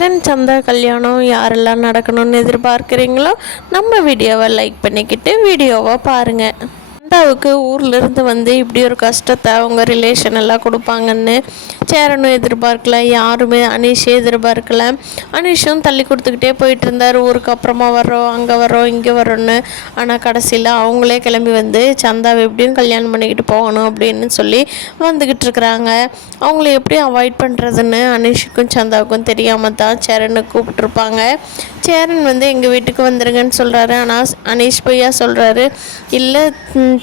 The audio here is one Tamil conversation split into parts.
சேரன் சந்தா கல்யாணம் யாரெல்லாம் நடக்கணும்னு எதிர்பார்க்குறீங்களோ நம்ம வீடியோவை லைக் பண்ணிக்கிட்டு வீடியோவை பாருங்கள். சந்தாவுக்கு ஊர்லேருந்து வந்து இப்படி ஒரு கஷ்டத்தை அவங்க ரிலேஷன் எல்லாம் கொடுப்பாங்கன்னு சேரனும் எதிர்பார்க்கல, யாருமே அனீஷே எதிர்பார்க்கல. அனீஷும் தள்ளி கொடுத்துக்கிட்டே போயிட்டு இருந்தார், ஊருக்கு அப்புறமா வர்றோம், அங்கே வர்றோம், இங்கே வரோன்னு. ஆனால் கடைசியில் அவங்களே கிளம்பி வந்து சந்தாவை எப்படியும் கல்யாணம் பண்ணிக்கிட்டு போகணும் அப்படின்னு சொல்லி வந்துக்கிட்டு இருக்கிறாங்க. அவங்கள எப்படி அவாய்ட் பண்ணுறதுன்னு அனீஷுக்கும் சந்தாவுக்கும் தெரியாமல் தான் சேரனை கூப்பிட்ருப்பாங்க. சேரன் வந்து எங்கள் வீட்டுக்கு வந்துடுங்கன்னு சொல்கிறாரு. ஆனால் அனீஷ் பொய்யா சொல்கிறாரு. இல்லை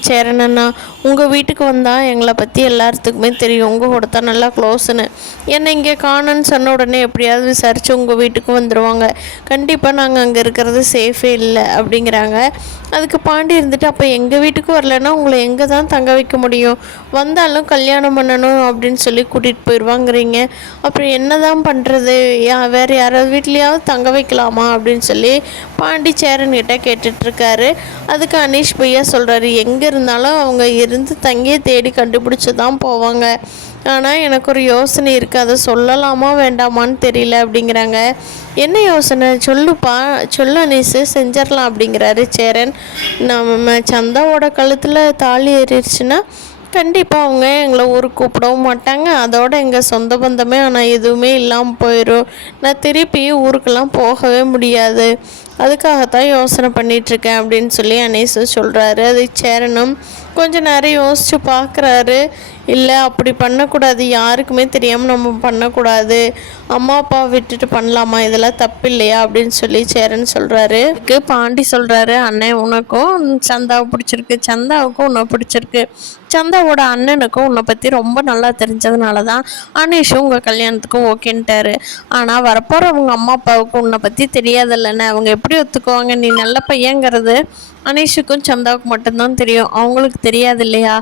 சேரன் அண்ணா, உங்கள் வீட்டுக்கு வந்தால் எங்களை பற்றி எல்லாத்துக்குமே தெரியும், உங்கள் கூட தான் நல்லா க்ளோஸ்ன்னு. என்னை இங்கே காணுன்னு சொன்ன உடனே எப்படியாவது விசாரித்து உங்கள் வீட்டுக்கு வந்துடுவாங்க. கண்டிப்பாக நாங்கள் அங்கே இருக்கிறது சேஃபே இல்லை அப்படிங்கிறாங்க. அதுக்கு பாண்டி இருந்துட்டு, அப்போ எங்கள் வீட்டுக்கு வரலன்னா உங்களை எங்கே தான் தங்க வைக்க முடியும், வந்தாலும் கல்யாணம் பண்ணணும் அப்படின்னு சொல்லி கூட்டிகிட்டு போயிடுவாங்கிறீங்க. அப்புறம் என்ன தான் பண்ணுறது, வேறு யாராவது வீட்லேயாவது தங்க வைக்கலாமா அப்படின்னு சொல்லி பாண்டி சேரன்கிட்ட கேட்டுட்ருக்காரு. அதுக்கு அனீஷ் பொய்யா சொல்கிறாரு. எங்கே இருந்தாலும் அவங்க இருந்து தங்கியே தேடி கண்டுபிடிச்சி தான் போவாங்க. ஆனால் எனக்கு ஒரு யோசனை இருக்குது, அதை சொல்லலாமா வேண்டாமான்னு தெரியல அப்படிங்கிறாங்க. என்ன யோசனை சொல்லுப்பா, சொல்லு அனீஸு, செஞ்சிடலாம் அப்படிங்கிறாரு சேரன். நம்ம சந்தாவோட கழுத்தில் தாலி ஏறிடுச்சுன்னா கண்டிப்பாக அவங்க எங்களை ஊருக்கு கூப்பிடவும் மாட்டாங்க, அதோட எங்கள் சொந்த பந்தமே ஆனால் எதுவுமே இல்லாமல் போயிடும். நான் திருப்பி ஊருக்கெல்லாம் போகவே முடியாது, அதுக்காகத்தான் யோசனை பண்ணிகிட்ருக்கேன் அப்படின்னு சொல்லி அனீஸு சொல்கிறாரு. அது சேரனும் கொஞ்சம் நேரம் யோசித்து பார்க்குறாரு. இல்லை அப்படி பண்ணக்கூடாது, யாருக்குமே தெரியாமல் நம்ம பண்ணக்கூடாது, அம்மா அப்பா விட்டுட்டு பண்ணலாமா, இதெல்லாம் தப்பு இல்லையா அப்படின்னு சொல்லி சேரன் சொல்கிறாரு. பாண்டி சொல்கிறாரு, அண்ணன் உனக்கும் சந்தாவை பிடிச்சிருக்கு, சந்தாவுக்கும் உன்னை பிடிச்சிருக்கு, சந்தாவோட அண்ணனுக்கும் உன்னை பற்றி ரொம்ப நல்லா தெரிஞ்சதுனால தான் அனீஷும் உங்கள் கல்யாணத்துக்கும் ஓகேன்ட்டாரு. ஆனால் வரப்போகிறவங்க அம்மா அப்பாவுக்கும் உன்னை பற்றி தெரியாதில்லண்ணே, அவங்க எப்படி ஒத்துக்குவாங்க, நீ நல்ல பையங்கிறது அனீஷுக்கும் சந்தாவுக்கு மட்டும்தான் தெரியும், அவங்களுக்கு தெரியாது இல்லையா.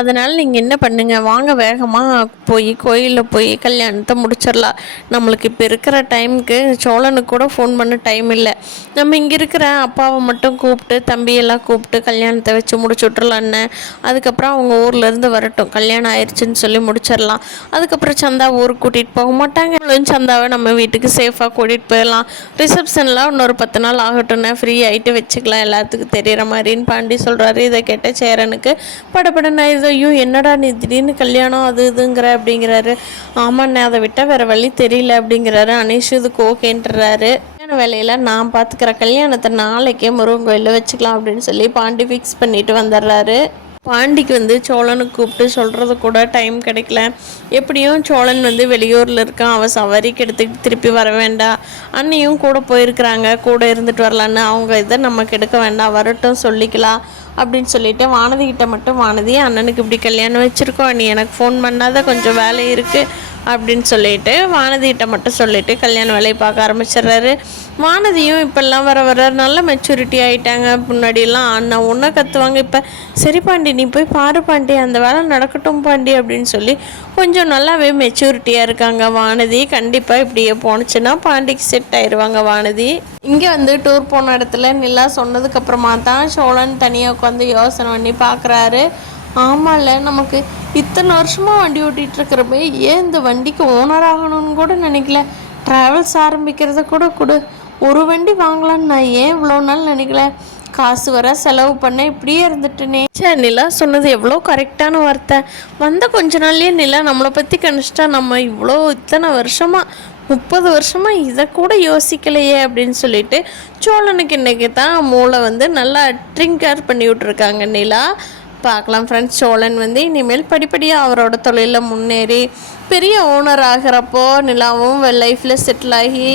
அதனால் நீங்கள் என்ன பண்ணுங்கள், வாங்க வேகமாக போய் கோயிலில் போய் கல்யாணத்தை முடிச்சிடலாம். நம்மளுக்கு இப்போ இருக்கிற டைமுக்கு சோழனுக்கு கூட ஃபோன் பண்ண டைம் இல்லை. நம்ம இங்கே இருக்கிற அப்பாவை மட்டும் கூப்பிட்டு தம்பியெல்லாம் கூப்பிட்டு கல்யாணத்தை வச்சு முடிச்சு விட்றலான்னு. அதுக்கப்புறம் அவங்க ஊர்லேருந்து வரட்டும், கல்யாணம் ஆயிடுச்சுன்னு சொல்லி முடிச்சிடலாம். அதுக்கப்புறம் சந்தா ஊருக்கு கூட்டிகிட்டு போக மாட்டாங்க, சந்தாவை நம்ம வீட்டுக்கு சேஃபாக கூட்டிகிட்டு போயிடலாம். ரிசப்ஷன்லாம் இன்னொரு 10 நாள் ஆகட்டும்னா ஃப்ரீ ஆகிட்டு வச்சுக்கலாம், எல்லாத்துக்கும் தெரிகிற மாதிரின்னு பாண்டி சொல்கிறாரு. இதை கேட்ட சேரனுக்கு படப்படனா ஐயோ என்னடா நீ திடீர்னு கல்யாணம் அது இதுங்கிற அப்படிங்கிறாரு. ஆமாண்ணே, அதை விட்டால் வேறு வழி தெரியல அப்படிங்கிறாரு. அனீஷ் இதுக்கு ஓகேன்றாரு. கல்யாண வேலையில் நான் பார்த்துக்கிற, கல்யாணத்தை நாளைக்கே முருகன் கோயிலில் வச்சுக்கலாம் அப்படின்னு சொல்லி பாண்டி ஃபிக்ஸ் பண்ணிட்டு வந்துடுறாரு. பாண்டிக்கு வந்து சோழனுக்கு கூப்பிட்டு சொல்கிறது கூட டைம் கிடைக்கல. எப்படியும் சோழன் வந்து வெளியூரில் இருக்கான், அவன் சவாரிக்கு எடுத்துக்கிட்டு திருப்பி வர வேண்டாம், அண்ணியும் கூட போயிருக்கிறாங்க, கூட இருந்துட்டு வரலான்னு, அவங்க இதை நமக்கு எடுக்க வேண்டாம், வரட்டும் சொல்லிக்கலாம் அப்படின்னு சொல்லிட்டு வானதிக்கிட்ட மட்டும், வானதி அண்ணனுக்கு இப்படி கல்யாணம் வச்சுருக்கோம், நீ எனக்கு ஃபோன் பண்ணாத, கொஞ்சம் வேலை இருக்குது அப்படின்னு சொல்லிட்டு வானதிகிட்ட மட்டும் சொல்லிவிட்டு கல்யாண வேலையை பார்க்க ஆரம்பிச்சிடுறாரு. வானதியும் இப்போல்லாம் வர வர நல்ல மெச்சூரிட்டி ஆகிட்டாங்க. முன்னாடியெல்லாம் அண்ணன் ஒன்றை கற்றுவாங்க, இப்போ சரி பாண்டி நீ போய் பாரு பாண்டி, அந்த வேலை நடக்கட்டும் பாண்டி அப்படின்னு சொல்லி கொஞ்சம் நல்லாவே மெச்சூரிட்டியாக இருக்காங்க வானதி. கண்டிப்பாக இப்படியே போணுச்சுன்னா பாண்டிக்கு செட் ஆயிடுவாங்க வானதி. இங்கே வந்து டூர் போன இடத்துல நிலா சொன்னதுக்கப்புறமா தான் சோழன் தனியாக உட்காந்து யோசனை பண்ணி பார்க்குறாரு. ஆமாம்ல, நமக்கு இத்தனை வருஷமாக வண்டி ஓட்டிகிட்டு இருக்கிறப்ப ஏன் இந்த வண்டிக்கு ஓனர் ஆகணும்னு கூட நினைக்கல, ட்ராவல்ஸ் ஆரம்பிக்கிறத கூட கொடு, ஒரு வண்டி வாங்கலான்னு நான் ஏன் இவ்வளோ நாள் நினைக்கல, காசு வர செலவு பண்ண இப்படியே இருந்துட்டேனே. நிலா சொன்னது எவ்வளோ கரெக்டான வார்த்தை. வந்த கொஞ்ச நாள்லேயே நிலா நம்மளை பற்றி கணிச்சிட்டா, நம்ம இத்தனை வருஷமாக 30 வருஷமாக இதை கூட யோசிக்கலையே அப்படின்னு சொல்லிட்டு சோழனுக்கு இன்றைக்கி தான் மூளை வந்து நல்லா ட்ரிங்கர் பண்ணி விட்ருக்காங்க நிலா. பார்க்கலாம் ஃப்ரெண்ட்ஸ், சோழன் வந்து இனிமேல் படிப்படியாக அவரோட தொழிலில் முன்னேறி பெரிய ஓனர் ஆகிறப்போ நிலாவும் லைஃப்பில் செட்டில் ஆகி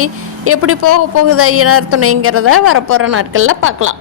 எப்படி போக போகுது ஐயனார் துணைங்கிறத வரப்போகிற நாட்களில் பார்க்கலாம்.